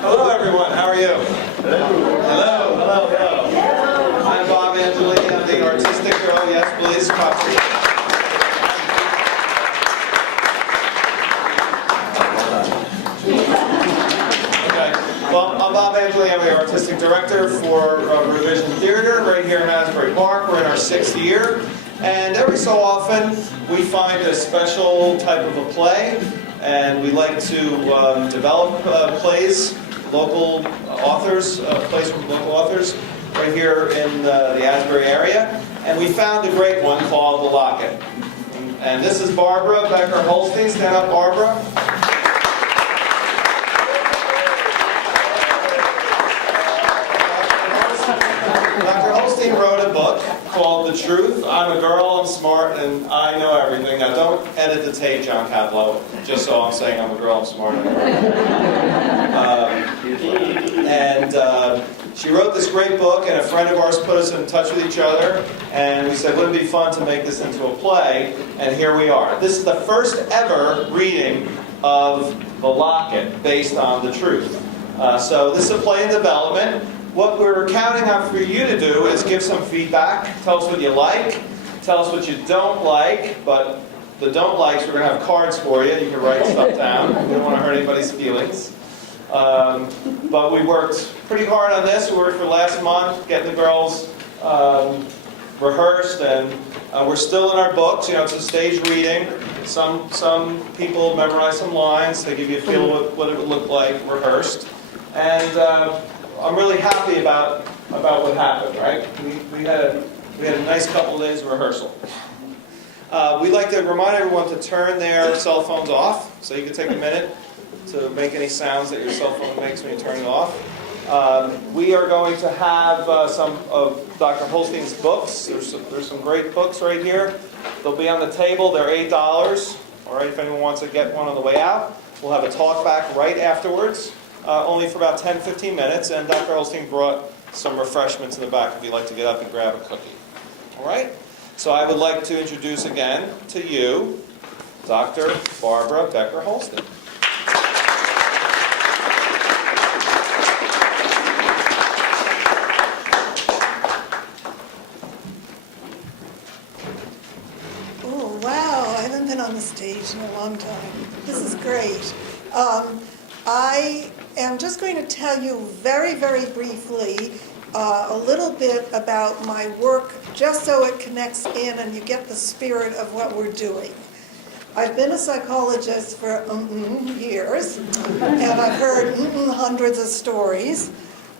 Hello, everyone. How are you? Hello, hello, hello. I'm Bob Angelini. I'm the artistic girl. Yes, please. Coffee. Okay. Well, I'm Bob Angelini. I'm the artistic director for Revision Theater right here in Asbury Park. We're in our 6th year. And every so often, we find a special type of a play. And we like to develop plays, local authors, plays from local authors, right here in the Asbury area. And we found a great one called The Locket. And this is Barbara Becker-Holstein. Stand up, Barbara. Dr. Holstein wrote a book called The Truth. I'm a girl, I'm smart, and I know everything. Now don't edit the tape, John Caplow, just so I'm saying I'm a girl, I'm smart, she wrote this great book, and a friend of ours put us in touch with each other, and we said, wouldn't it be fun to make this into a play? And here we are. This is the first ever reading of The Locket, based on The Truth. So this is a play in development. What we're counting on for you to do is give some feedback. Tell us what you like. Tell us what you don't like. But the don't likes, we're going to have cards for you. You can write stuff down. We don't want to hurt anybody's feelings. But we worked pretty hard on this. We worked for last month, getting the girls rehearsed. And we're still in our books. You know, it's a stage reading. Some people memorize some lines. They give you a feel of what it would look like rehearsed. And I'm really happy about what happened, right? We had a nice couple of days of rehearsal. We'd like to remind everyone to turn their cell phones off, so you can take a minute to make any sounds that your cell phone makes when you turn it off. We are going to have some of Dr. Holstein's books. There's some great books right here. They'll be on the table. They're $8. All right, if anyone wants to get one on the way out. We'll have a talk back right afterwards. Only for about 10-15 minutes, and Dr. Holstein brought some refreshments in the back if you'd like to get up and grab a cookie. All right? So I would like to introduce again to you Dr. Barbara Becker-Holstein. Oh, wow. I haven't been on the stage in a long time. This is great. I am just going to tell you very, very briefly a little bit about my work, just so it connects in and you get the spirit of what we're doing. I've been a psychologist for years, and I've heard hundreds of stories,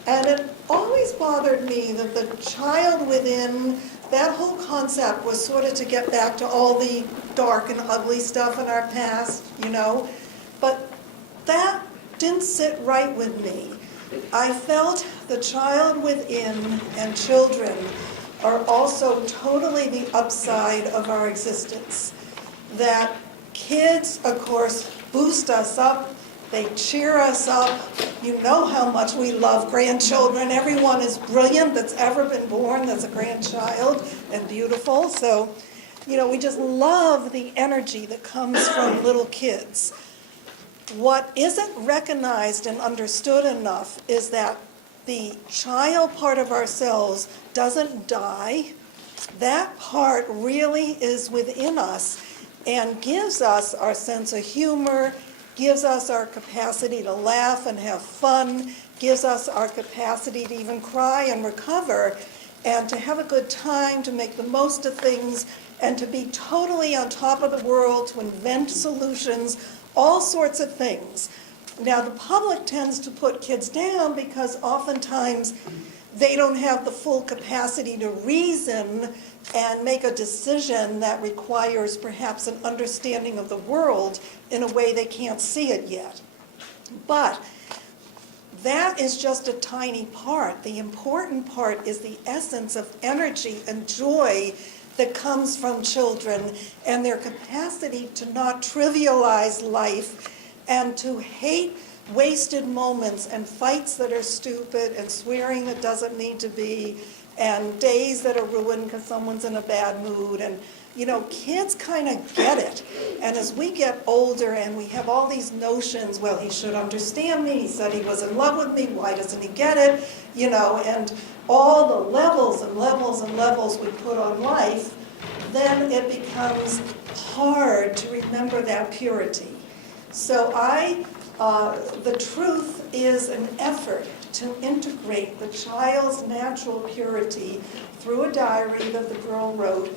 and it always bothered me that the child within, that whole concept was sort of to get back to all the dark and ugly stuff in our past, you know, but that didn't sit right with me. I felt the child within and children are also totally the upside of our existence. That kids, of course, boost us up, they cheer us up. You know how much we love grandchildren. Everyone is brilliant that's ever been born that's a grandchild and beautiful. So, you know, we just love the energy that comes from little kids. What isn't recognized and understood enough is that the child part of ourselves doesn't die. That part really is within us and gives us our sense of humor, gives us our capacity to laugh and have fun, gives us our capacity to even cry and recover, and to have a good time, to make the most of things, and to be totally on top of the world, to invent solutions, all sorts of things. Now, the public tends to put kids down because oftentimes they don't have the full capacity to reason and make a decision that requires perhaps an understanding of the world in a way they can't see it yet. But that is just a tiny part. The important part is the essence of energy and joy that comes from children and their capacity to not trivialize life and to hate wasted moments and fights that are stupid and swearing that doesn't need to be and days that are ruined because someone's in a bad mood. And, you know, kids kind of get it. And as we get older and we have all these notions, well, he should understand me, he said he was in love with me, why doesn't he get it? You know, and all the levels and levels and levels we put on life, then it becomes hard to remember that purity. So the truth is an effort to integrate the child's natural purity through a diary that the girl wrote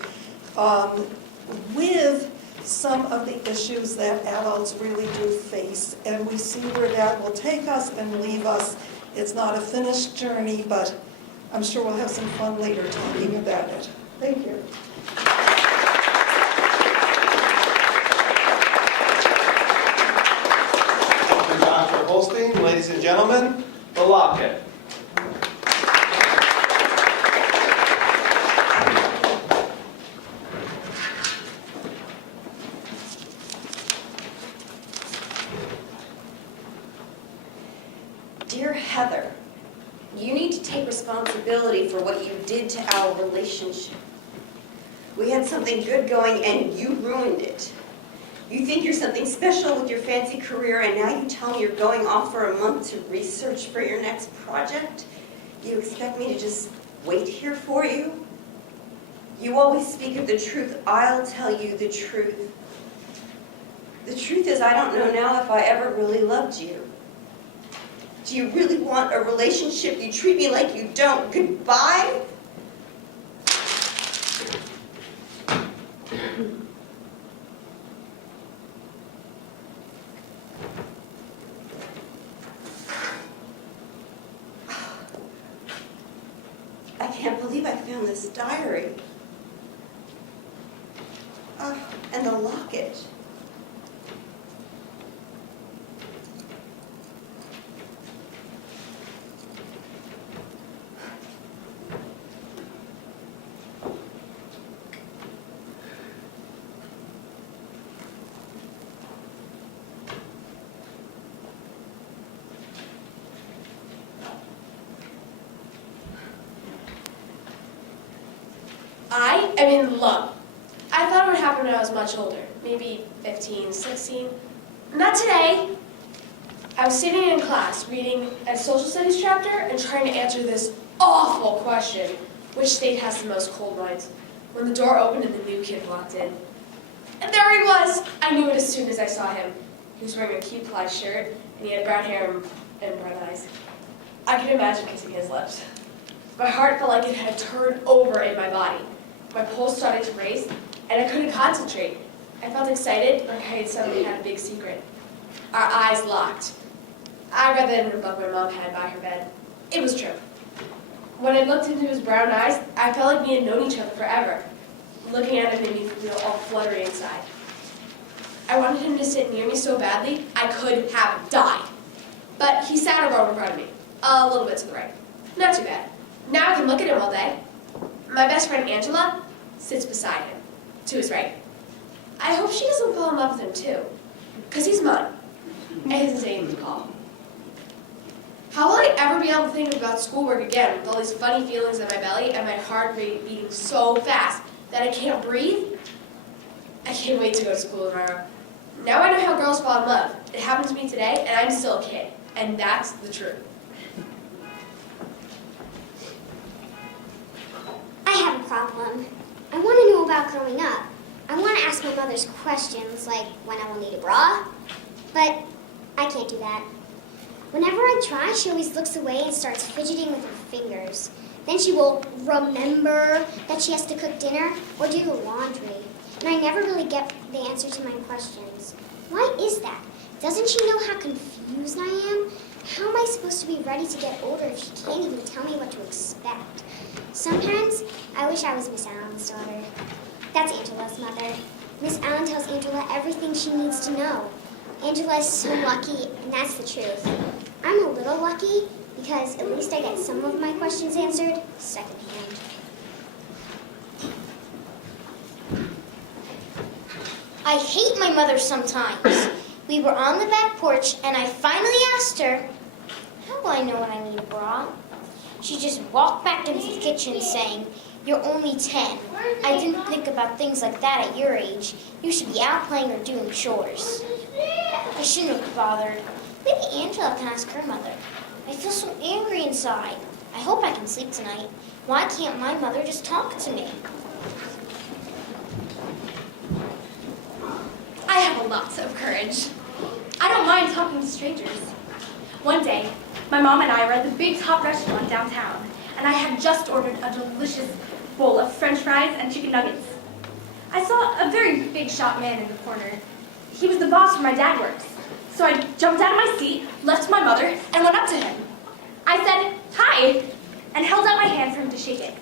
with some of the issues that adults really do face. And we see where that will take us and leave us. It's not a finished journey, but I'm sure we'll have some fun later talking about it. Thank you. Dr. Holstein, ladies and gentlemen, the locket. Dear Heather, you need to take responsibility for what you did to our relationship. We had something good going and you ruined it. You think you're something special with your fancy career, and now you tell me you're going off for a month to research for your next project? You expect me to just wait here for you? You always speak of the truth. I'll tell you the truth. The truth is, I don't know now if I ever really loved you. Do you really want a relationship? You treat me like you don't. Goodbye? I can't believe I found this diary. And the locket. I am in love. I thought it would happen when I was much older, maybe 15, 16. Not today. I was sitting in class reading a social studies chapter and trying to answer this awful question, which state has the most coal mines, when the door opened and the new kid walked in. And there he was! I knew it as soon as I saw him. He was wearing a cute plaid shirt, and he had brown hair and brown eyes. I could imagine kissing his lips. My heart felt like it had turned over in my body. My pulse started to race, and I couldn't concentrate. I felt excited, like I had suddenly had a big secret. Our eyes locked. I read that in a book my mom had by her bed. It was true. When I looked into his brown eyes, I felt like we had known each other forever. Looking at him made me feel all fluttery inside. I wanted him to sit near me so badly, I could have died. But he sat a row in front of me, a little bit to the right. Not too bad. Now I can look at him all day. My best friend Angela sits beside him, to his right. I hope she doesn't fall in love with him too, because he's mine, and his name is Paul. How will I ever be able to think about schoolwork again with all these funny feelings in my belly and my heart rate beating so fast that I can't breathe? I can't wait to go to school tomorrow. Now I know how girls fall in love. It happened to me today, and I'm still a kid, and that's the truth. I have a problem. I want to know about growing up. I want to ask my mother's questions, like when I will need a bra, but I can't do that. Whenever I try, she always looks away and starts fidgeting with her fingers. Then she will remember that she has to cook dinner or do the laundry, and I never really get the answer to my questions. Why is that? Doesn't she know how confused I am? How am I supposed to be ready to get older if she can't even tell me what to expect? Sometimes, I wish I was Miss Allen's daughter. That's Angela's mother. Miss Allen tells Angela everything she needs to know. Angela is so lucky, and that's the truth. I'm a little lucky because at least I get some of my questions answered secondhand. I hate my mother sometimes. We were on the back porch, and I finally asked her, how will I know when I need a bra? She just walked back into the kitchen saying, "You're only 10. I didn't think about things like that at your age. You should be out playing or doing chores." I shouldn't have bothered. Maybe Angela can ask her mother. I feel so angry inside. I hope I can sleep tonight. Why can't my mother just talk to me? I have lots of courage. I don't mind talking to strangers. One day, my mom and I were at the big top restaurant downtown, and I had just ordered a delicious bowl of French fries and chicken nuggets. I saw a very big shot man in the corner. He was the boss where my dad works. So I jumped out of my seat, left my mother, and went up to him. I said, "Hi," and held out my hand for him to shake it.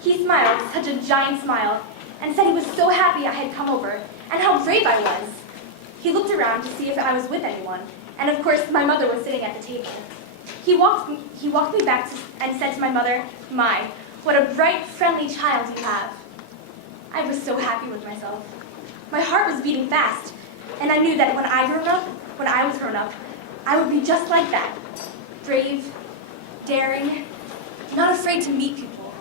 He smiled, such a giant smile, and said he was so happy I had come over, and how brave I was. He looked around to see if I was with anyone, and of course my mother was sitting at the table. He walked me back and said to my mother, "My, what a bright, friendly child you have." I was so happy with myself. My heart was beating fast, and I knew that when I was grown up, I would be just like that. Brave, daring, not afraid to meet people.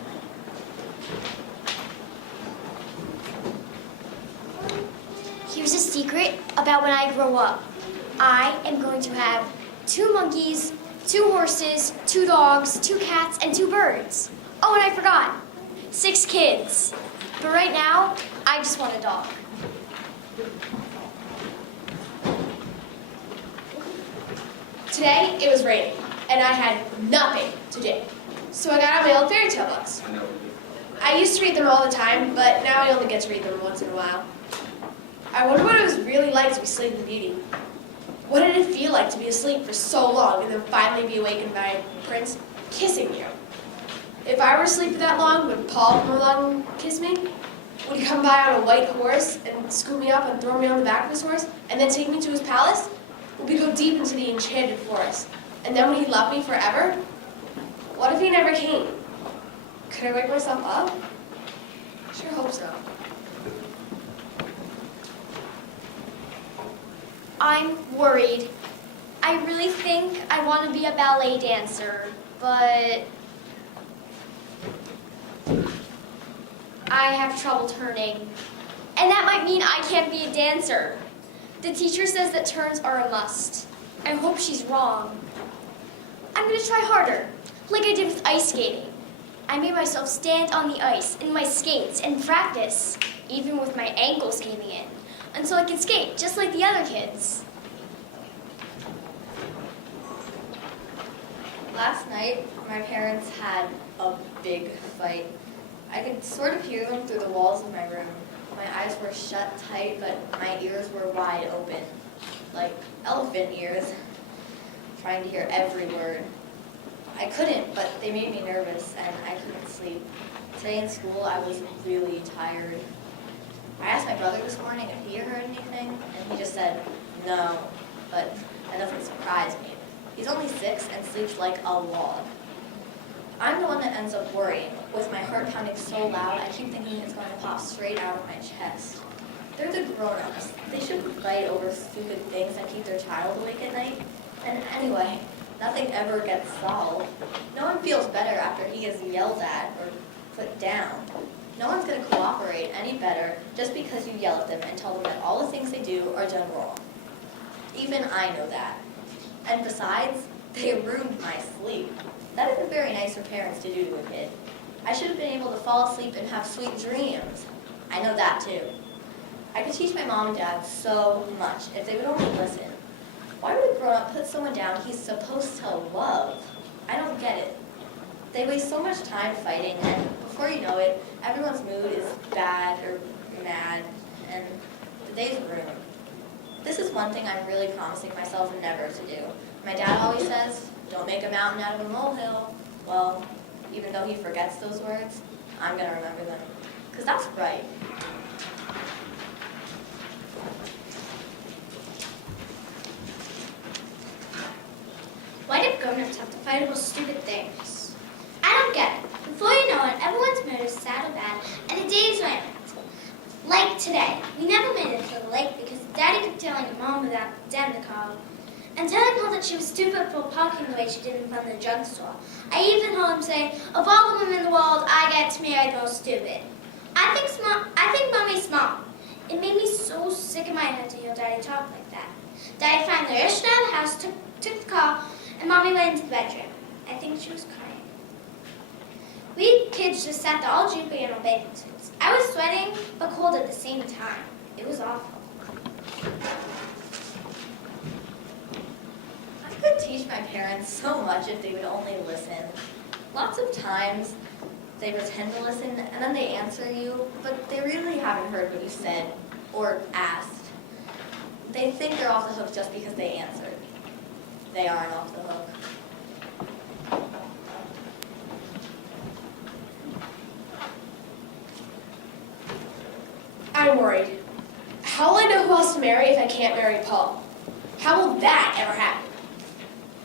Here's a secret about when I grow up. I am going to have 2 monkeys, 2 horses, 2 dogs, 2 cats, and 2 birds. Oh, and I forgot, 6 kids. But right now, I just want a dog. Today, it was raining, and I had nothing to do. So I got out my old fairy tale books. I used to read them all the time, but now I only get to read them once in a while. I wonder what it was really like to be Sleeping Beauty. What did it feel like to be asleep for so long and then finally be awakened by Prince kissing you? If I were asleep for that long, would Paul come along and kiss me? Would he come by on a white horse and scoop me up and throw me on the back of his horse and then take me to his palace? Would we go deep into the enchanted forest? And then would he love me forever? What if he never came? Could I wake myself up? Sure hope so. I'm worried. I really think I want to be a ballet dancer, but I have trouble turning. And that might mean I can't be a dancer. The teacher says that turns are a must. I hope she's wrong. I'm going to try harder, like I did with ice skating. I made myself stand on the ice in my skates and practice, even with my ankles caving in, until I could skate just like the other kids. Last night, my parents had a big fight. I could sort of hear them through the walls of my room. My eyes were shut tight, but my ears were wide open, like elephant ears, trying to hear every word. I couldn't, but they made me nervous, and I couldn't sleep. Today in school, I was really tired. I asked my brother this morning if he heard anything, and he just said, no, but that doesn't surprise me. He's only 6 and sleeps like a log. I'm the one that ends up worrying. With my heart pounding so loud, I keep thinking it's going to pop straight out of my chest. They're the grown-ups. They shouldn't fight over stupid things that keep their child awake at night. And anyway, nothing ever gets solved. No one feels better after he gets yelled at or put down. No one's going to cooperate any better just because you yell at them and tell them that all the things they do are done wrong. Even I know that. And besides, they ruined my sleep. That isn't very nice for parents to do to a kid. I should have been able to fall asleep and have sweet dreams. I know that too. I could teach my mom and dad so much if they would only listen. Why would a grown-up put someone down he's supposed to love? I don't get it. They waste so much time fighting, and before you know it, everyone's mood is bad or mad, and the day's ruined. This is one thing I'm really promising myself never to do. My dad always says, don't make a mountain out of a molehill. Well, even though he forgets those words, I'm going to remember them. Because that's right. Why do grown-ups have to fight over stupid things? I don't get it. Before you know it, everyone's mood is sad or bad, and the days ran out. Like today, we never made it to the lake because Daddy kept telling Mom about the dam to call. And telling her that she was stupid for parking the way she did in front of the drugstore. I even heard him say, "Of all the women in the world, I get to be most stupid." I think Mommy's smart. It made me so sick in my head to hear Daddy talk like that. Daddy finally rushed out of the house, took the car, and Mommy went into the bedroom. I think she was crying. We kids just sat there all droopy in our bathing suits. I was sweating, but cold at the same time. It was awful. I could teach my parents so much if they would only listen. Lots of times they pretend to listen and then they answer you, but they really haven't heard what you said or asked. They think they're off the hook just because they answered. They aren't off the hook. I'm worried. How will I know who else to marry if I can't marry Paul? How will that ever happen?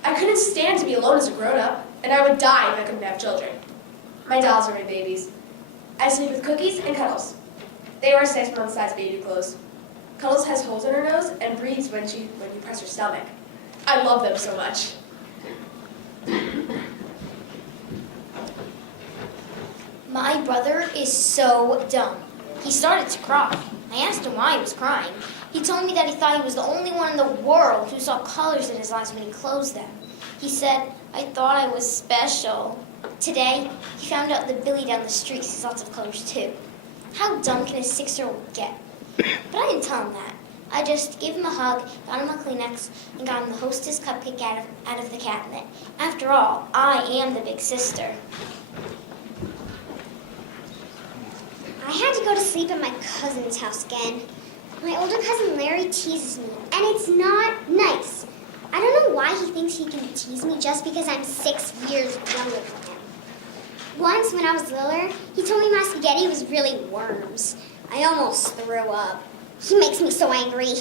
I couldn't stand to be alone as a grown-up, and I would die if I couldn't have children. My dolls are my babies. I sleep with Cookies and Cuddles. They wear 6-month-size baby clothes. Cuddles has holes in her nose and breathes when you press her stomach. I love them so much. My brother is so dumb. He started to cry. I asked him why he was crying. He told me that he thought he was the only one in the world who saw colors in his eyes when he closed them. He said, "I thought I was special." Today, he found out that Billy down the street sees lots of colors too. How dumb can a 6-year-old get? But I didn't tell him that. I just gave him a hug, got him a Kleenex, and got him the Hostess cupcake out of the cabinet. After all, I am the big sister. I had to go to sleep at my cousin's house again. My older cousin Larry teases me, and it's not nice. I don't know why he thinks he can tease me just because I'm 6 years younger than him. Once, when I was littler, he told me my spaghetti was really worms. I almost threw up. He makes me so angry.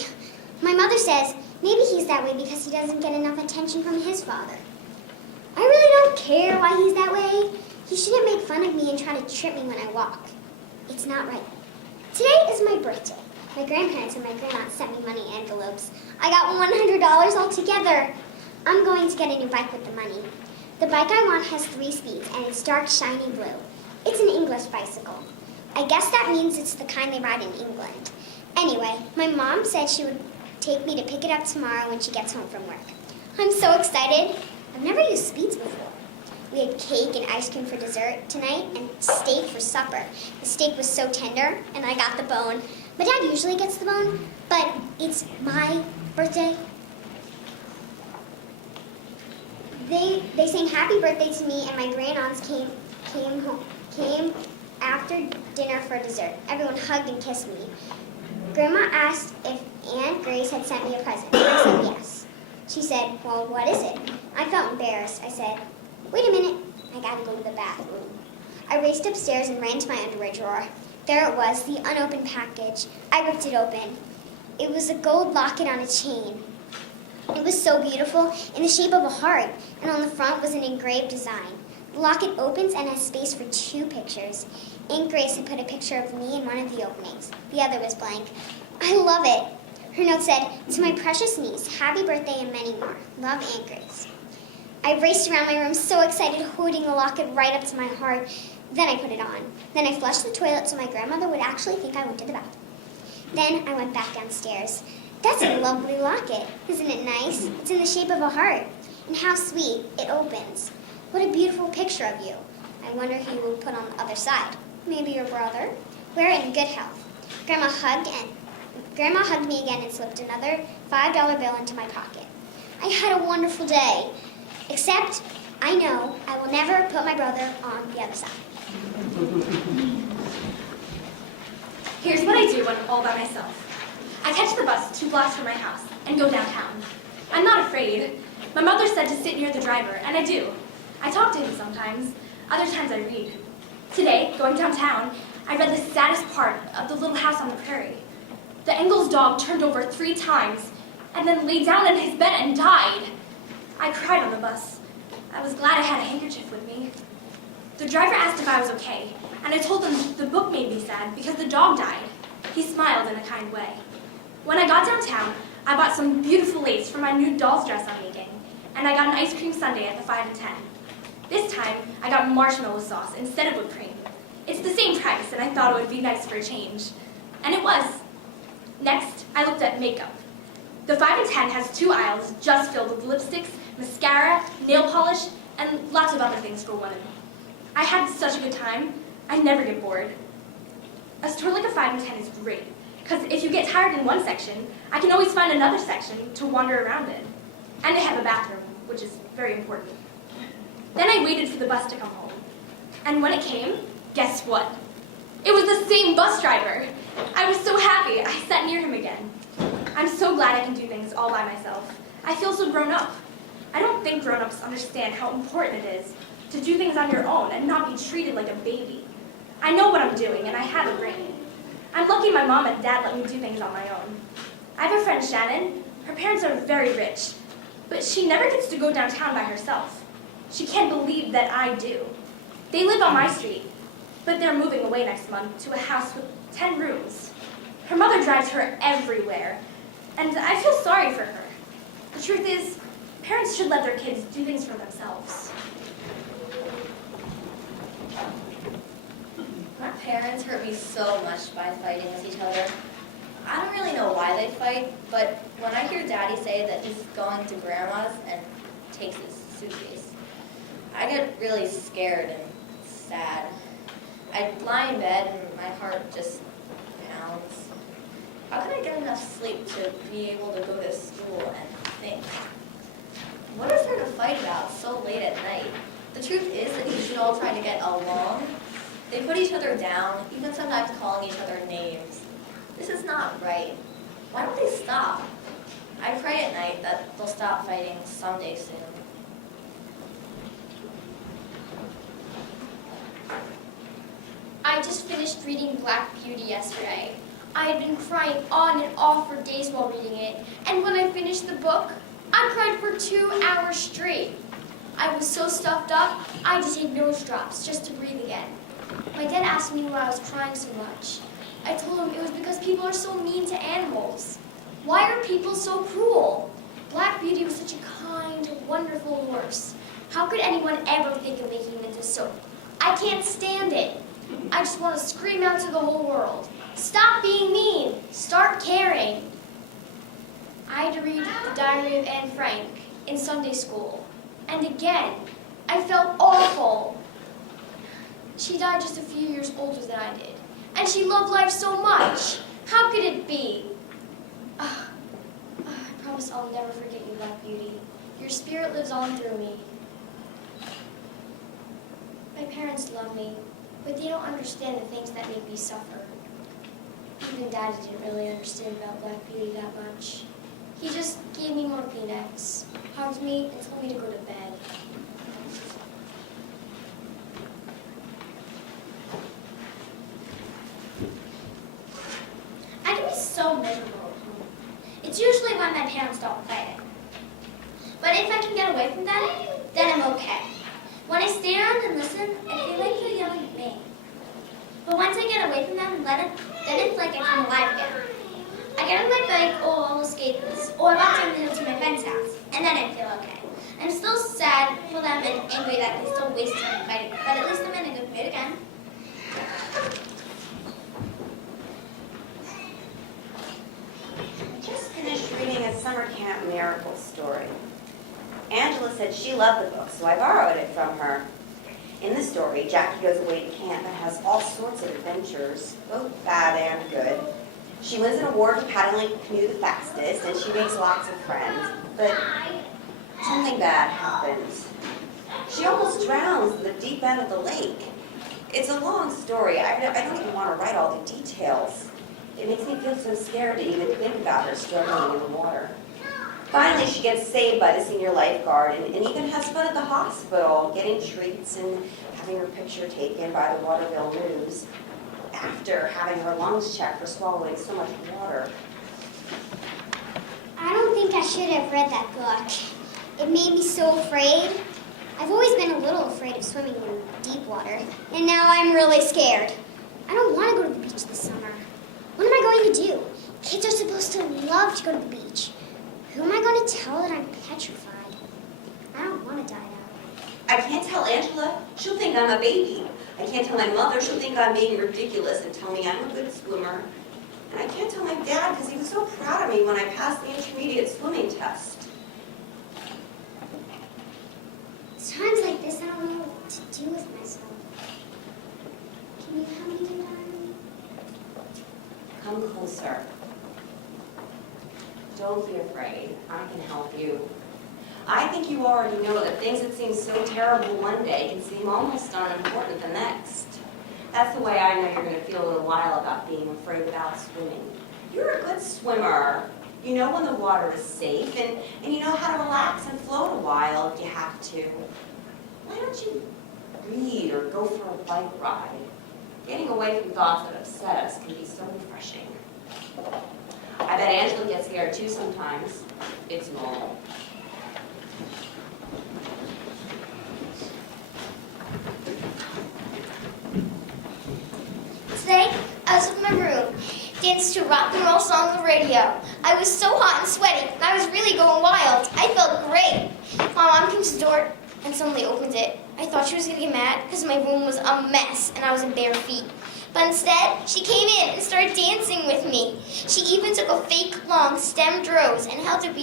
My mother says maybe he's that way because he doesn't get enough attention from his father. I really don't care why he's that way. He shouldn't make fun of me and try to trip me when I walk. It's not right. Today is my birthday. My grandparents and my grandaunt sent me money envelopes. I got $100 altogether. I'm going to get a new bike with the money. The bike I want has 3 speeds, and it's dark, shiny blue. It's an English bicycle. I guess that means it's the kind they ride in England. Anyway, my mom said she would take me to pick it up tomorrow when she gets home from work. I'm so excited. I've never used speeds before. We had cake and ice cream for dessert tonight and steak for supper. The steak was so tender, and I got the bone. My dad usually gets the bone, but it's my birthday. They sang happy birthday to me, and my granddaunts came after dinner for dessert. Everyone hugged and kissed me. Grandma asked if Aunt Grace had sent me a present. I said yes. She said, "Well, what is it?" I felt embarrassed. I said, "Wait a minute, I gotta go to the bathroom." I raced upstairs and ran to my underwear drawer. There it was, the unopened package. I ripped it open. It was a gold locket on a chain. It was so beautiful, in the shape of a heart, and on the front was an engraved design. The locket opens and has space for 2 pictures. Aunt Grace had put a picture of me in one of the openings. The other was blank. I love it. Her note said, "To my precious niece, happy birthday and many more. Love, Aunt Grace." I raced around my room so excited, holding the locket right up to my heart. Then I put it on. Then I flushed the toilet so my grandmother would actually think I went to the bathroom. Then I went back downstairs. That's a lovely locket. Isn't it nice? It's in the shape of a heart. And how sweet. It opens. What a beautiful picture of you. I wonder who you will put on the other side. Maybe your brother. We're in good health. Grandma hugged me again and slipped another $5 bill into my pocket. I had a wonderful day. Except, I know I will never put my brother on the other side. Here's what I do when I'm all by myself. I catch the bus 2 blocks from my house and go downtown. I'm not afraid. My mother said to sit near the driver, and I do. I talk to him sometimes. Other times I read. Today, going downtown, I read the saddest part of The Little House on the Prairie. The Engels dog turned over 3 times and then lay down in his bed and died. I cried on the bus. I was glad I had a handkerchief with me. The driver asked if I was okay, and I told him the book made me sad because the dog died. He smiled in a kind way. When I got downtown, I bought some beautiful lace for my new doll's dress I'm making, and I got an ice cream sundae at the 5 and 10. This time, I got marshmallow sauce instead of whipped cream. It's the same price, and I thought it would be nice for a change. And it was. Next, I looked at makeup. The 5 and 10 has 2 aisles just filled with lipsticks, mascara, nail polish, and lots of other things for women. I had such a good time. I never get bored. A store like a 5 and 10 is great, because if you get tired in one section, I can always find another section to wander around in. And they have a bathroom, which is very important. Then I waited for the bus to come home. And when it came, guess what? It was the same bus driver. I was so happy, I sat near him again. I'm so glad I can do things all by myself. I feel so grown up. I don't think grown-ups understand how important it is to do things on your own and not be treated like a baby. I know what I'm doing, and I have a brain. I'm lucky my mom and dad let me do things on my own. I have a friend, Shannon. Her parents are very rich, but she never gets to go downtown by herself. She can't believe that I do. They live on my street, but they're moving away next month to a house with 10 rooms. Her mother drives her everywhere, and I feel sorry for her. The truth is, parents should let their kids do things for themselves. My parents hurt me so much by fighting with each other. I don't really know why they fight, but when I hear Daddy say that he's going to Grandma's and takes his suitcase, I get really scared and sad. I lie in bed and my heart just pounds. How can I get enough sleep to be able to go to school and think? What is there to fight about so late at night? The truth is that you should all try to get along. They put each other down, even sometimes calling each other names. This is not right. Why don't they stop? I pray at night that they'll stop fighting someday soon. I just finished reading Black Beauty yesterday. I had been crying on and off for days while reading it, and when I finished the book, I cried for 2 hours straight. I was so stuffed up, I had to take nose drops just to breathe again. My dad asked me why I was crying so much. I told him it was because people are so mean to animals. Why are people so cruel? Black Beauty was such a kind, wonderful horse. How could anyone ever think of making him into soap? I can't stand it. I just want to scream out to the whole world. Stop being mean. Start caring. I had to read The Diary of Anne Frank in Sunday school. And again, I felt awful. She died just a few years older than I did. And she loved life so much. How could it be? I promise I'll never forget you, Black Beauty. Your spirit lives on through me. My parents love me, but they don't understand the things that make me suffer. Even Daddy didn't really understand about Black Beauty that much. He just gave me more Kleenex, hugged me, and told me to go to bed. I can be so miserable at home. It's usually when my parents don't fight it. But if I can get away from them, then I'm okay. When I stay around and listen, I feel like they're yelling at me. But once I get away from them and let it, then it's like I come alive again. I get on my bike or on the skaters, or I walk down the hill to my friend's house, and then I feel okay. I'm still sad for them and angry that they still waste time fighting, but at least I'm in a good mood again. I just finished reading a summer camp miracle story. Angela said she loved the book, so I borrowed it from her. In the story, Jackie goes away to camp and has all sorts of adventures, both bad and good. She wins an award for paddling the canoe the fastest, and she makes lots of friends. But something bad happens. She almost drowns in the deep end of the lake. It's a long story. I don't even want to write all the details. It makes me feel so scared to even think about her struggling in the water. Finally, she gets saved by the senior lifeguard and even has fun at the hospital, getting treats and having her picture taken by the Waterville News after having her lungs checked for swallowing so much water. I don't think I should have read that book. It made me so afraid. I've always been a little afraid of swimming in deep water, and now I'm really scared. I don't want to go to the beach this summer. What am I going to do? Kids are supposed to love to go to the beach. think I'm being ridiculous and tell me I'm a good swimmer. And I can't tell my dad because he was so proud of me when I passed the intermediate swimming test. Times like this, I don't know what to do with myself. Can you help me do that? Come closer. Don't be afraid. I can help you. I think you already know that things that seem so terrible one day can seem almost unimportant the next. That's the way I know you're going to feel in a while about being afraid about swimming. You're a good swimmer. You know when the water is safe, and you know how to relax and float a while if you have to. Why don't you read or go for a bike ride? Getting away from thoughts that upset us can be so refreshing. I bet Angela gets scared too sometimes. It's normal. Today, I was in my room, danced to a rock and roll song on the radio. I was so hot and sweaty, and I was really going wild. I felt great. My mom came to the door and suddenly opened it. I thought she was going to get mad because my room was a mess and I was in bare feet. But instead, she came in and started dancing with me. She even took a fake long stemmed rose and held it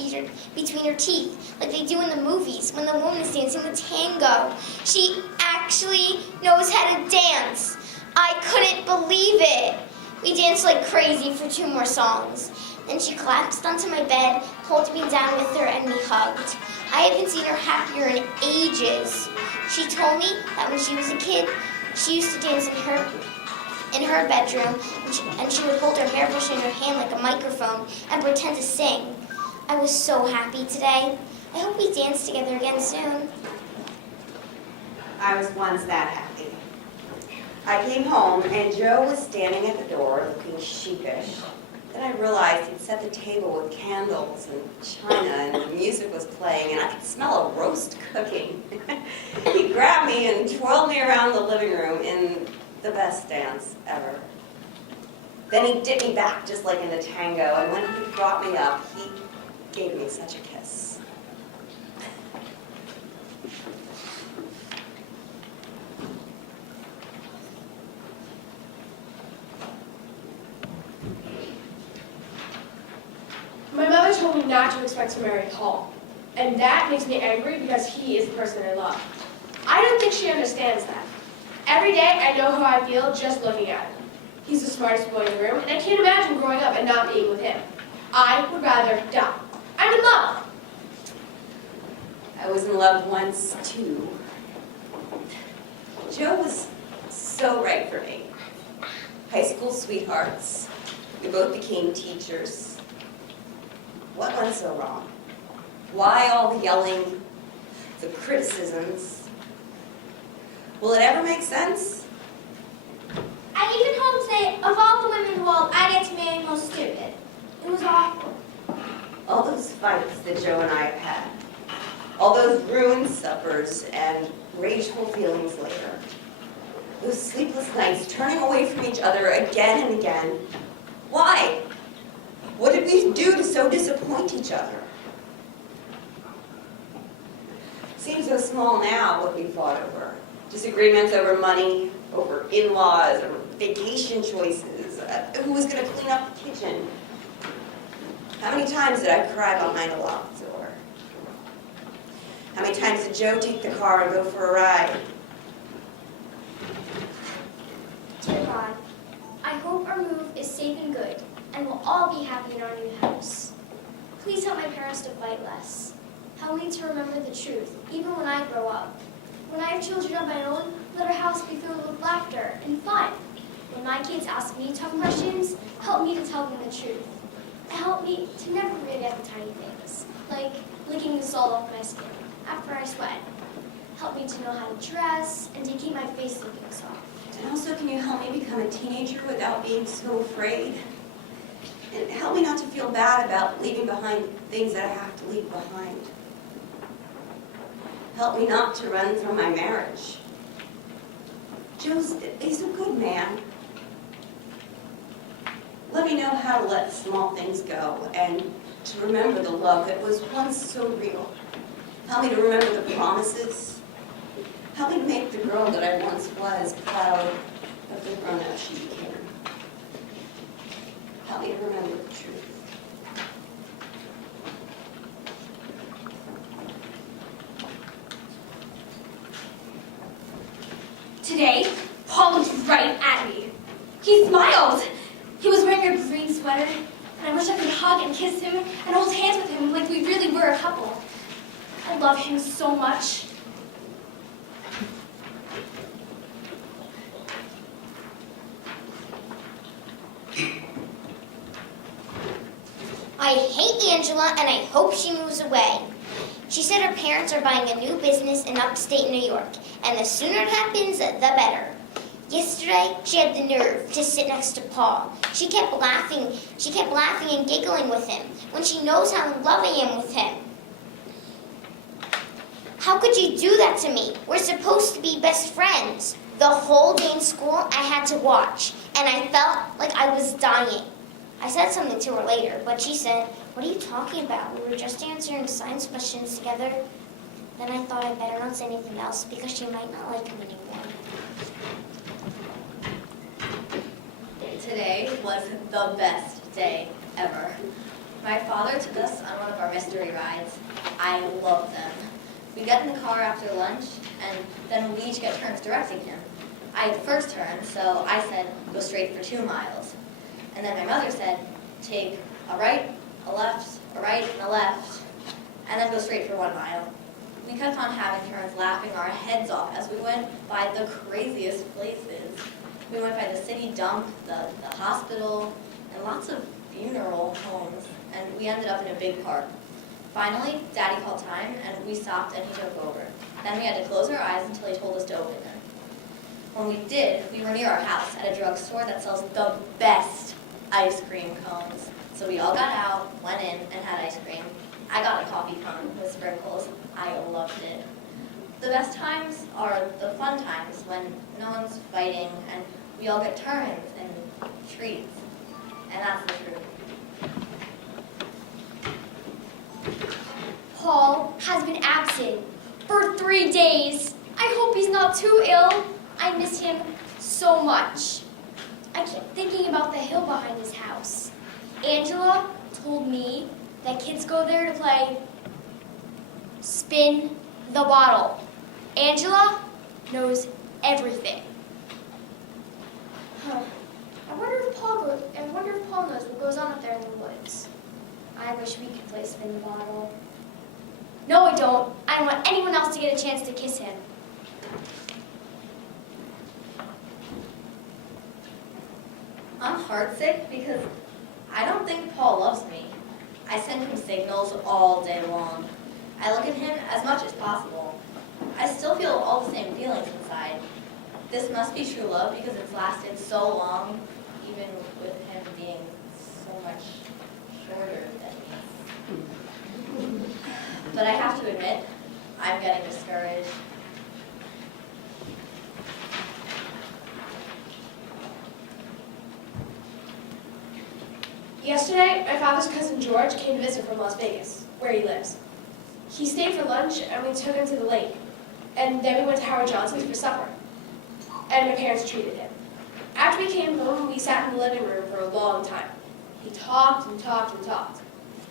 between her teeth, like they do in the movies when the woman is dancing the tango. She actually knows how to dance. I couldn't believe it. We danced like crazy for 2 more songs. Then she collapsed onto my bed, pulled me down with her, and we hugged. I haven't seen her happier in ages. She told me that when she was a kid, she used to dance in her bedroom, and she would hold her hairbrush in her hand like a microphone and pretend to sing. I was so happy today. I hope we dance together again soon. I was once that happy. I came home and Joe was standing at the door looking sheepish. Then I realized he'd set the table with candles and china and the music was playing and I could smell a roast cooking. He grabbed me and twirled me around the living room in the best dance ever. Then he dipped me back just like in the tango, and when he brought me up, he gave me such a kiss. My mother told me not to expect to marry Paul, and that makes me angry because he is the person I love. I don't think she understands that. Every day I know how I feel just looking at him. He's the smartest boy in the room, and I can't imagine growing up and not being with him. I would rather die. I'm in love. I was in love once, too. Joe was so right for me. High school sweethearts. We both became teachers. What went so wrong? Why all the yelling, the criticisms? Will it ever make sense? I even home today, of all the women in the world, I get to marry the most stupid. It was awful. All those fights that Joe and I have had. All those ruined suppers and rageful feelings later. Those sleepless nights turning away from each other again and again. Why? What did we do to so disappoint each other? Seems so small now what we fought over. Disagreements over money, over in-laws, over vacation choices, who was going to clean up the kitchen. How many times did I cry behind a locked door? How many times did Joe take the car and go for a ride? Dear God, I hope our move is safe and good, and we'll all be happy in our new house. Please help my parents to fight less. Help me to remember the truth, even when I grow up. When I have children of my own, let our house be filled with laughter and fun. When my kids ask me tough questions, help me to tell them the truth. And help me to never forget the tiny things, like licking the salt off my skin after I sweat. Help me to know how to dress and to keep my face looking soft. And also, can you help me become a teenager without being so afraid? And help me not to feel bad about leaving behind things that I have to leave behind. Help me not to run from my marriage. He's a good man. Let me know how to let small things go and to remember the love that was once so real. Help me to remember the promises. Help me to make the girl that I once was proud but the grown up she became. Help me to remember the truth. Today, Paul looked right at me. He smiled. He was wearing a green sweater, and I wish I could hug and kiss him and hold hands with him like we really were a couple. I love him so much. I hate Angela and I hope she moves away. She said her parents are buying a new business in upstate New York, and the sooner it happens, the better. Yesterday, she had the nerve to sit next to Paul. She kept laughing and giggling with him when she knows how in love I am with him. How could you do that to me? We're supposed to be best friends. The whole day in school, I had to watch, and I felt like I was dying. I said something to her later, but she said, "What are you talking about? We were just answering science questions together." Then I thought I'd better not say anything else because she might not like him anymore. Today was the best day ever. My father took us on one of our mystery rides. I love them. We got in the car after lunch, and then we each get turns directing him. I had the first turn, so I said, go straight for 2 miles. And then my mother said, take a right, a left, a right, and a left, and then go straight for 1 mile. We kept on having turns, laughing our heads off as we went by the craziest places. We went by the city dump, the hospital, and lots of funeral homes, and we ended up in a big park. Finally, Daddy called time, and we stopped, and he took over. Then we had to close our eyes until he told us to open them. When we did, we were near our house at a drugstore that sells the best ice cream cones. So we all got out, went in, and had ice cream. I got a coffee cone with sprinkles. I loved it. The best times are the fun times when no one's fighting and we all get turns and treats. And that's the truth. Paul has been absent for 3 days. I hope he's not too ill. I miss him so much. I keep thinking about the hill behind his house. Angela told me that kids go there to play spin the bottle. Angela knows everything. Huh. I wonder if Paul knows what goes on up there in the woods. I wish we could play spin the bottle. No, I don't. I don't want anyone else to get a chance to kiss him. I'm heartsick because I don't think Paul loves me. I send him signals all day long. I look at him as much as possible. I still feel all the same feelings inside. This must be true love because it's lasted so long, even with him being so much shorter than me. But I have to admit, I'm getting discouraged. Yesterday, my father's cousin George came to visit from Las Vegas, where he lives. He stayed for lunch, and we took him to the lake. And then we went to Howard Johnson's for supper. And my parents treated him. After we came home, we sat in the living room for a long time. He talked and talked and talked.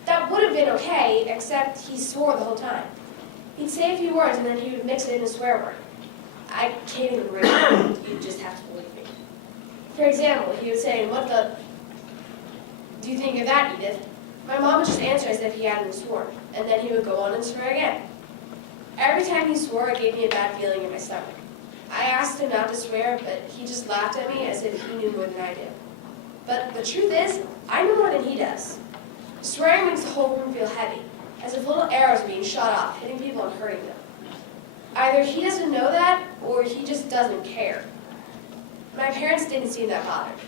That would have been okay, except he swore the whole time. He'd say a few words, and then he would mix it in a swear word. I can't even read it. You just have to believe me. For example, he would say, "What the... do you think of that, Edith?" My mom would just answer as if he hadn't sworn, and then he would go on and swear again. Every time he swore, it gave me a bad feeling in my stomach. I asked him not to swear, but he just laughed at me as if he knew more than I did. But the truth is, I know more than he does. Swearing makes the whole room feel heavy, as if little arrows are being shot off, hitting people and hurting them. Either he doesn't know that, or he just doesn't care. My parents didn't seem that bothered.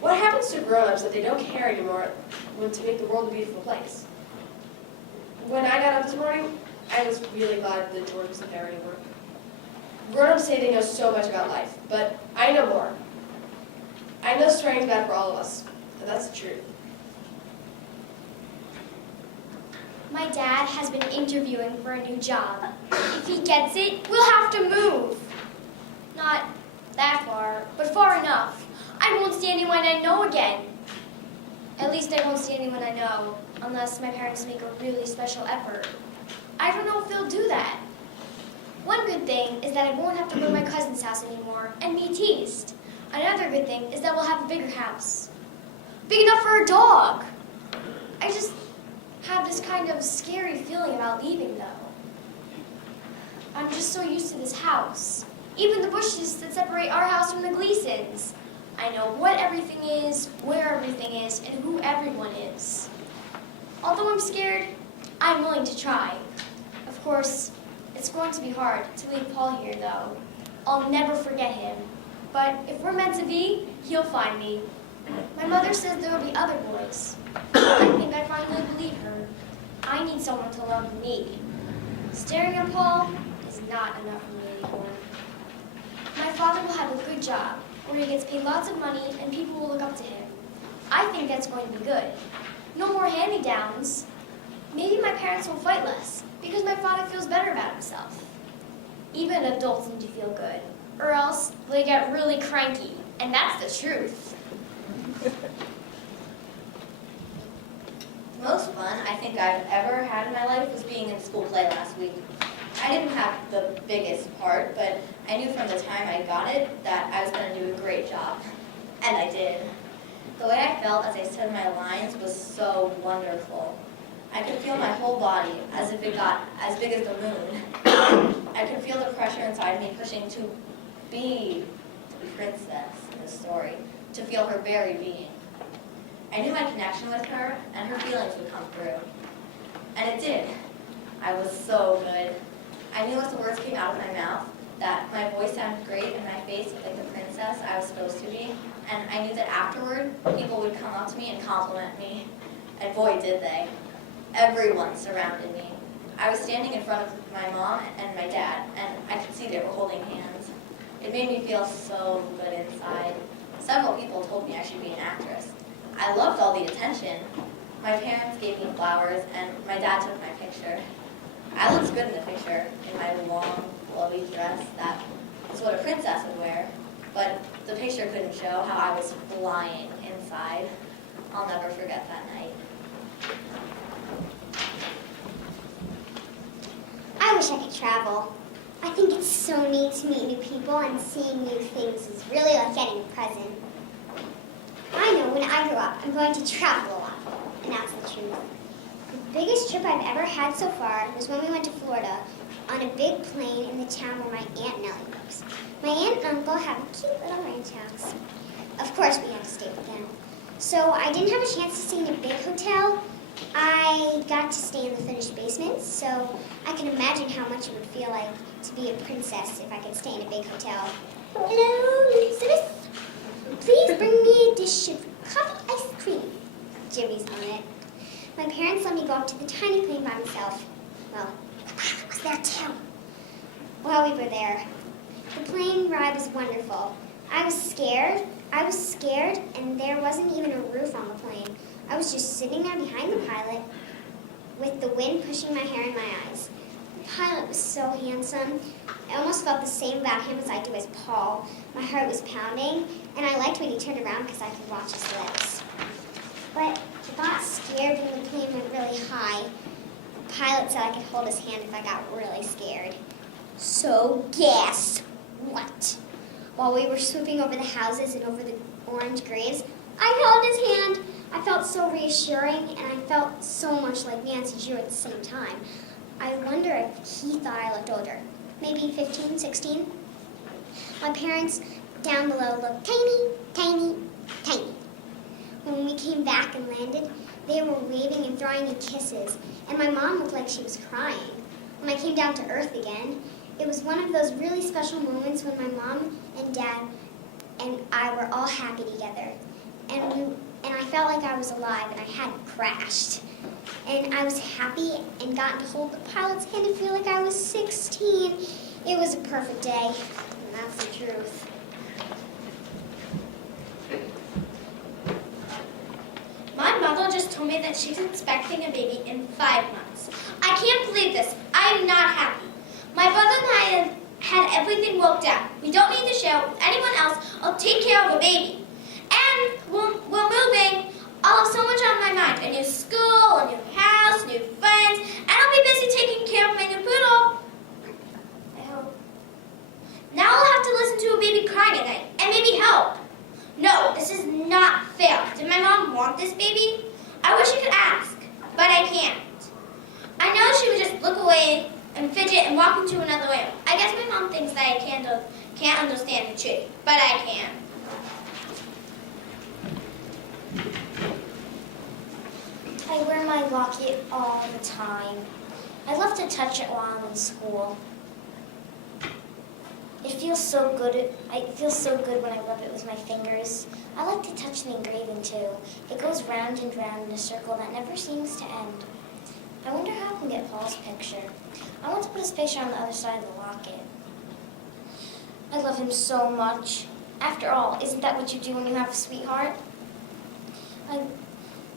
What happens to grown-ups that they don't care anymore to make the world a beautiful place? When I got up this morning, I was really glad that George wasn't there anymore. Grown-ups say they know so much about life, but I know more. I know swearing's bad for all of us, and that's the truth. My dad has been interviewing for a new job. If he gets it, we'll have to move. Not that far, but far enough. I won't see anyone I know again. At least I won't see anyone I know, unless my parents make a really special effort. I don't know if they'll do that. One good thing is that I won't have to go to my cousin's house anymore and be teased. Another good thing is that we'll have a bigger house. Big enough for a dog. I just have this kind of scary feeling about leaving, though. I'm just so used to this house. Even the bushes that separate our house from the Gleasons. I know what everything is, where everything is, and who everyone is. Although I'm scared, I'm willing to try. Of course, it's going to be hard to leave Paul here, though. I'll never forget him. But if we're meant to be, he'll find me. My mother says there will be other boys. I think I finally believe her. I need someone to love me. Staring at Paul is not enough for me anymore. My father will have a good job, where he gets paid lots of money and people will look up to him. I think that's going to be good. No more hand-me-downs. Maybe my parents will fight less, because my father feels better about himself. Even adults need to feel good, or else they get really cranky, and that's the truth. The most fun I think I've ever had in my life was being in school play last week. I didn't have the biggest part, but I knew from the time I got it that I was going to do a great job. And I did. The way I felt as I said my lines was so wonderful. I could feel my whole body as if it got as big as the moon. I could feel the pressure inside me pushing to be the princess in the story, to feel her very being. I knew my connection with her and her feelings would come through. And it did. I was so good. I knew as the words came out of my mouth that my voice sounded great and my face looked like the princess I was supposed to be. And I knew that afterward, people would come up to me and compliment me. And boy, did they. Everyone surrounded me. I was standing in front of my mom and my dad, and I could see they were holding hands. It made me feel so good inside. Several people told me I should be an actress. I loved all the attention. My parents gave me flowers, and my dad took my picture. I looked good in the picture, in my long, flowy dress that is what a princess would wear. But the picture couldn't show how I was flying inside. I'll never forget that night. I wish I could travel. I think it's so neat to meet new people, and seeing new things is really like getting a present. I know when I grow up, I'm going to travel a lot, and that's the truth. The biggest trip I've ever had so far was when we went to Florida on a big plane in the town where my Aunt Nellie lives. My aunt and uncle have a cute little ranch house. Of course, we had to stay with them. So I didn't have a chance to stay in a big hotel. I got to stay in the finished basement, so I can imagine how much it would feel like to be a princess if I could stay in a big hotel. Hello, Elizabeth. Please bring me a dish of coffee ice cream. Jimmy's on it. My parents let me go up to the tiny plane by myself. Well, the pilot was there too. While we were there, the plane ride was wonderful. I was scared, and there wasn't even a roof on the plane. I was just sitting there behind the pilot with the wind pushing my hair in my eyes. The pilot was so handsome. I almost felt the same about him as I do as Paul. My heart was pounding, and I liked when he turned around because I could watch his lips. But I got scared when the plane went really high. The pilot said I could hold his hand if I got really scared. So guess what? While we were swooping over the houses and over the orange graves, I held his hand. I felt so reassuring, and I felt so much like Nancy Drew at the same time. I wonder if he thought I looked older. Maybe 15, 16? My parents down below looked tiny, tiny, tiny. When we came back and landed, they were waving and throwing me kisses, and my mom looked like she was crying. When I came down to earth again, it was one of those really special moments when my mom and dad and I were all happy together. And I felt like I was alive and I hadn't crashed. And I was happy and got to hold the pilot's hand and feel like I was 16. It was a perfect day, and that's the truth. My mother just told me that she's expecting a baby in 5 months. I can't believe this. I'm not happy. My brother and I had everything worked out. We don't need to share with anyone else. I'll take care of a baby. And we're moving. I'll have so much on my mind. A new school, a new house, new friends, and I'll be busy taking care of my new poodle. I hope. Now I'll have to listen to a baby crying at night, and maybe help. No, this is not fair. Did my mom want this baby? I wish I could ask, but I can't. I know she would just look away and fidget and walk into another room. I guess my mom thinks that I can't understand the tree, but I can. I wear my locket all the time. I love to touch it while I'm in school. It feels so good. It feels so good when I rub it with my fingers. I like to touch the engraving too. It goes round and round in a circle that never seems to end. I wonder how I can get Paul's picture. I want to put his picture on the other side of the locket. I love him so much. After all, isn't that what you do when you have a sweetheart?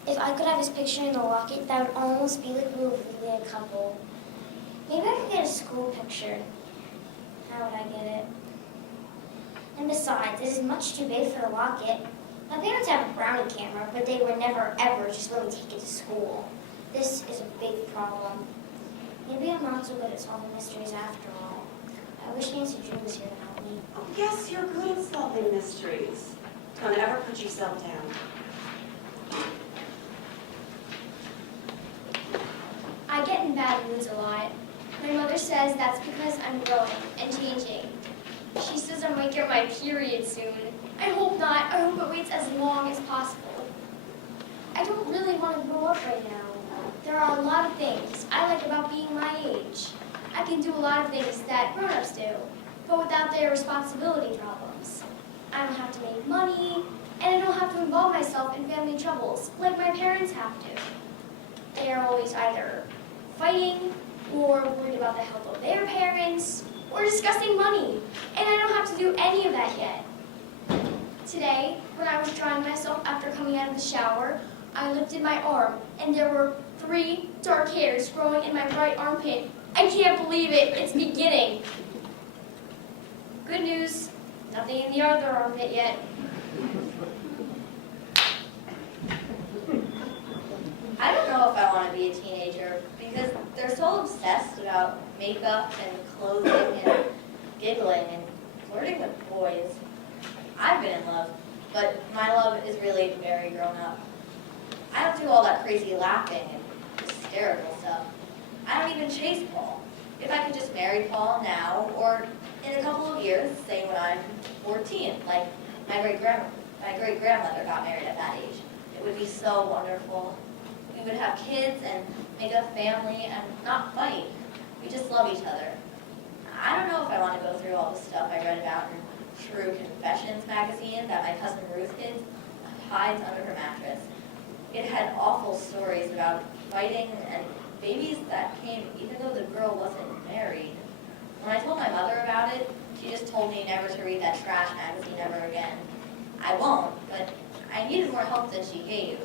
If I could have his picture in the locket, that would almost be like we were really a couple. Maybe I could get a school picture. How would I get it? And besides, this is much too big for the locket. My parents have a brownie camera, but they were never ever just willing to take it to school. This is a big problem. Maybe I'm not so good at solving mysteries after all. I wish Nancy Drew was here to help me. Oh, yes, you're good at solving mysteries. Don't ever put yourself down. I get in bad moods a lot. My mother says that's because I'm growing and changing. She says I might get my period soon. I hope not. I hope it waits as long as possible. I don't really want to grow up right now. There are a lot of things I like about being my age. I can do a lot of things that grown-ups do, but without their responsibility problems. I don't have to make money, and I don't have to involve myself in family troubles like my parents have to. They are always either fighting, or worried about the health of their parents, or discussing money, and I don't have to do any of that yet. Today, when I was drying myself after coming out of the shower, I lifted my arm, and there were 3 dark hairs growing in my right armpit. I can't believe it. It's beginning. Good news, nothing in the other armpit yet. I don't know if I want to be a teenager because they're so obsessed about makeup and clothing and giggling and flirting with boys. I've been in love, but my love is really very grown up. I don't do all that crazy laughing and hysterical stuff. I don't even chase Paul. If I could just marry Paul now or in a couple of years, say when I'm 14, like my great-grandmother got married at that age, it would be so wonderful. We would have kids and make a family and not fight. We just love each other. I don't know if I want to go through all the stuff I read about in True Confessions magazine that my cousin Ruth hides under her mattress. It had awful stories about fighting and babies that came even though the girl wasn't married. When I told my mother about it, she just told me never to read that trash magazine ever again. I won't, but I needed more help than she gave.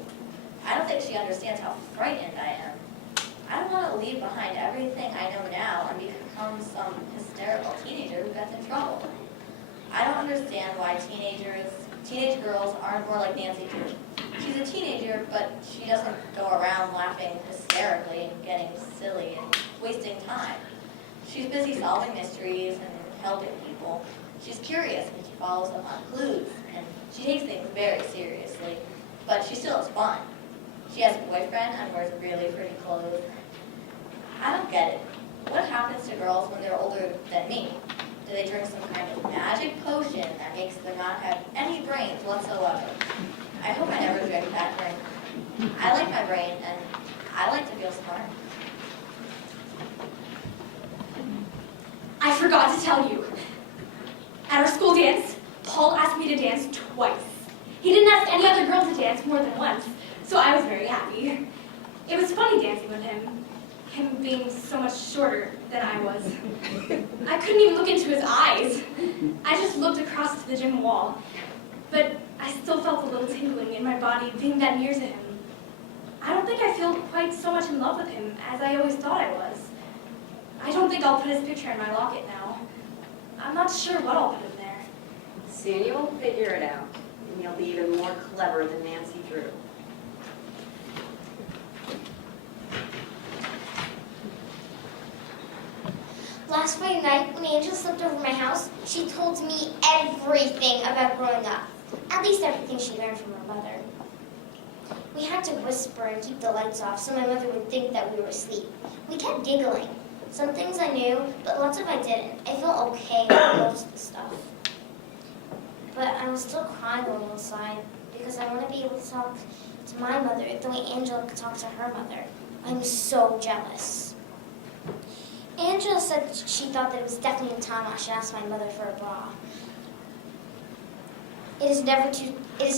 I don't think she understands how frightened I am. I don't want to leave behind everything I know now and become some hysterical teenager who gets in trouble. I don't understand why teenage girls aren't more like Nancy Drew. She's a teenager, but she doesn't go around laughing hysterically and getting silly and wasting time. She's busy solving mysteries and helping people. She's curious and she follows up on clues, and she takes things very seriously, but she still has fun. She has a boyfriend and wears really pretty clothes. I don't get it. What happens to girls when they're older than me? Do they drink some kind of magic potion that makes them not have any brains whatsoever? I hope I never drink that drink. I like my brain and I like to feel smart. I forgot to tell you. At our school dance, Paul asked me to dance twice. He didn't ask any other girl to dance more than once, so I was very happy. It was funny dancing with him being so much shorter than I was. I couldn't even look into his eyes. I just looked across to the gym wall, but I still felt a little tingling in my body being that near to him. I don't think I feel quite so much in love with him as I always thought I was. I don't think I'll put his picture in my locket now. I'm not sure what I'll put in there. Soon you will figure it out, and you'll be even more clever than Nancy Drew. Last Friday night, when Angela slept over my house, she told me everything about growing up. At least everything she learned from her mother. We had to whisper and keep the lights off so my mother would think that we were asleep. We kept giggling. Some things I knew, but lots of I didn't. I felt okay with most of the stuff. But I was still crying a little inside because I want to be able to talk to my mother the way Angela could talk to her mother. I'm so jealous. Angela said she thought that it was definitely time I should ask my mother for a bra. It is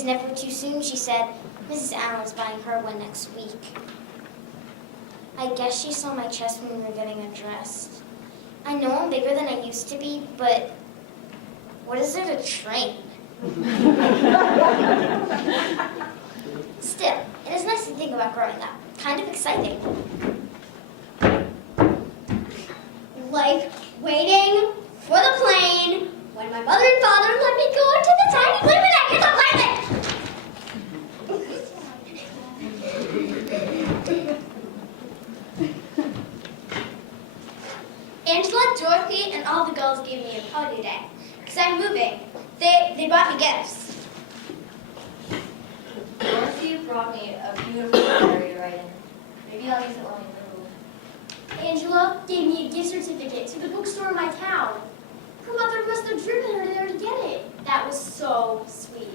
never too soon, she said. Mrs. Allen's buying her one next week. I guess she saw my chest when we were getting undressed. I know I'm bigger than I used to be, but what is there to train? Still, it is nice to think about growing up. Kind of exciting. Like waiting for the plane when my mother and father let me go into the tiny plane with that here's a pilot. Angela, Dorothy, and all the girls gave me a party today because I'm moving. They bought me gifts. Dorothy brought me a beautiful diary to write in. Maybe I'll use it when we move. Angela gave me a gift certificate to the bookstore in my town. Her mother must have driven her there to get it. That was so sweet.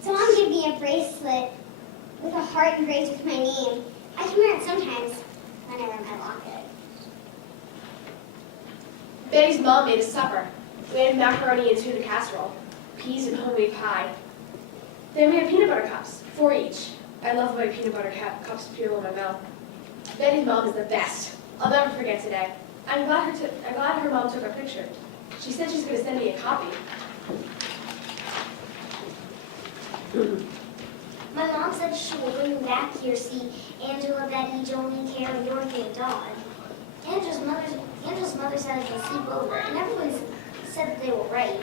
Someone gave me a bracelet with a heart engraved with my name. I can wear it sometimes when I wear my locket. Betty's mom made us supper. We had macaroni and tuna casserole, peas and homemade pie. Then we had peanut butter cups, 4 each. I love the way peanut butter cups feel in my mouth. Betty's mom is the best. I'll never forget today. I'm glad her mom took a picture. She said she's going to send me a copy. My mom said she will bring me back here to see Angela, Betty, Joni, Carrie, Dorothy, and Dawn. Angela's mother said I can sleep over, and everyone said that they were right.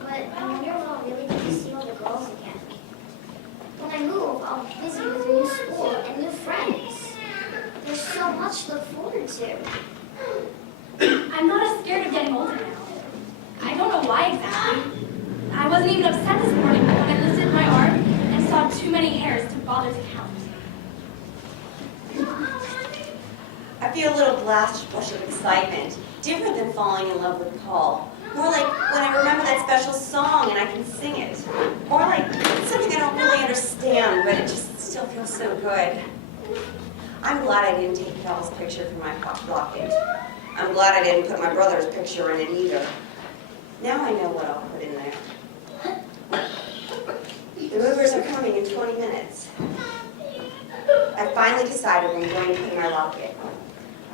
But I wonder if I'll really get to see all the girls again. When I move, I'll be busy with a new school and new friends. There's so much to look forward to. I'm not as scared of getting older now. I don't know why exactly. I wasn't even upset this morning when I lifted my arm and saw too many hairs to bother to count. I feel a little blush of excitement, different than falling in love with Paul. More like when I remember that special song and I can sing it. More like something I don't really understand, but it just still feels so good. I'm glad I didn't take Paul's picture for my locket. I'm glad I didn't put my brother's picture in it either. Now I know what I'll put in there. The movers are coming in 20 minutes. I finally decided what I'm going to put in my locket.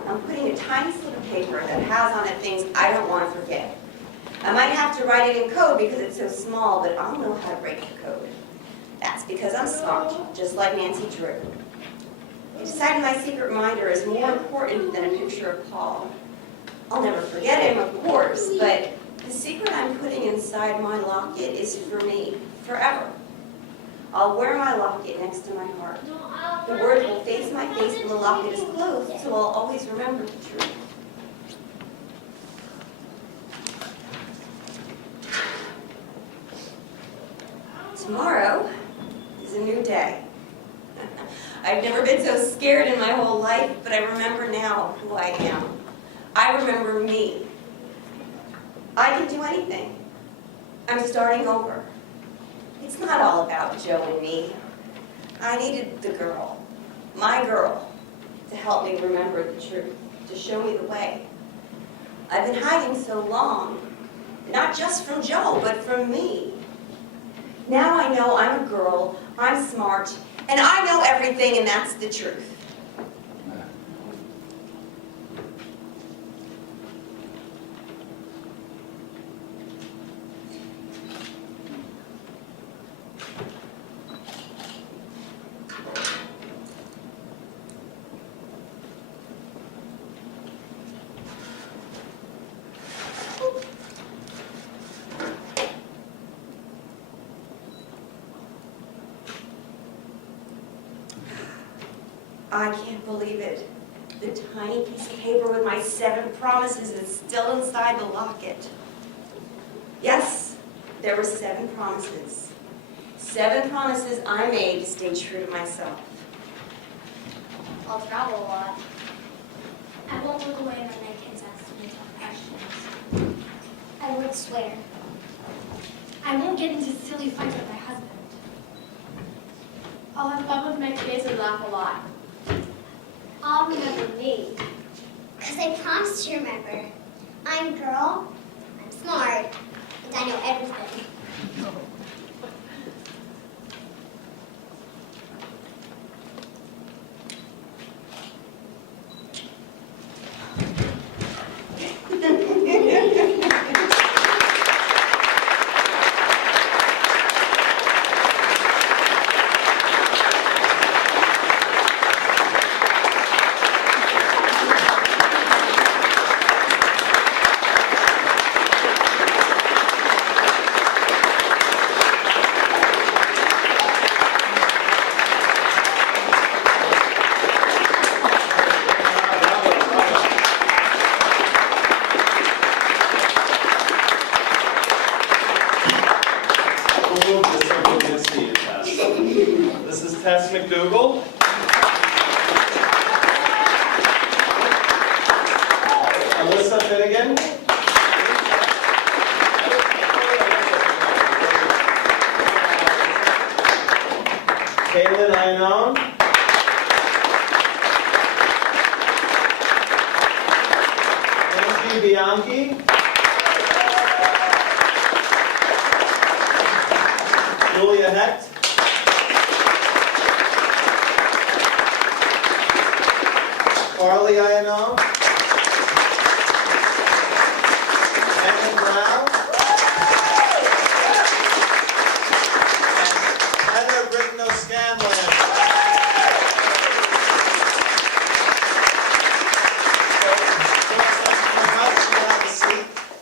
I'm putting a tiny slip of paper that has on it things I don't want to forget. I might have to write it in code because it's so small, but I'll know how to break the code. That's because I'm smart, just like Nancy Drew. I decided my secret reminder is more important than a picture of Paul. I'll never forget him, of course, but the secret I'm putting inside my locket is for me, forever. I'll wear my locket next to my heart. The words will face my face when the locket is closed, so I'll always remember the truth. Tomorrow is a new day. I've never been so scared in my whole life, but I remember now who I am. I remember me. I can do anything. I'm starting over. It's not all about Joe and me. I needed the girl, my girl, to help me remember the truth, to show me the way. I've been hiding so long, not just from Joe, but from me. Now I know I'm a girl, I'm smart, and I know everything, and that's the truth. I can't believe it. The tiny piece of paper with my 7 promises is still inside the locket. Yes, there were 7 promises. 7 promises I made to stay true to myself. I'll travel a lot. I won't look away when my kids ask me tough questions. I won't swear. I won't get into silly fights with my husband. I'll have fun with my kids and laugh a lot. I'll remember me. Because I promised to remember. I'm a girl, I'm smart, and I know everything. We'll move this so we can see you, Tess. This is Tess McDougal. Alyssa Finnegan. Kaylin Iannone. Angie Bianchi. Julia Hecht. Carly Iannone. Megan Brown. And Heather Britno Scanlon.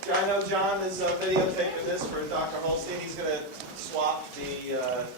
I know John is videotaping this for Dr. Holstein. He's going to swap the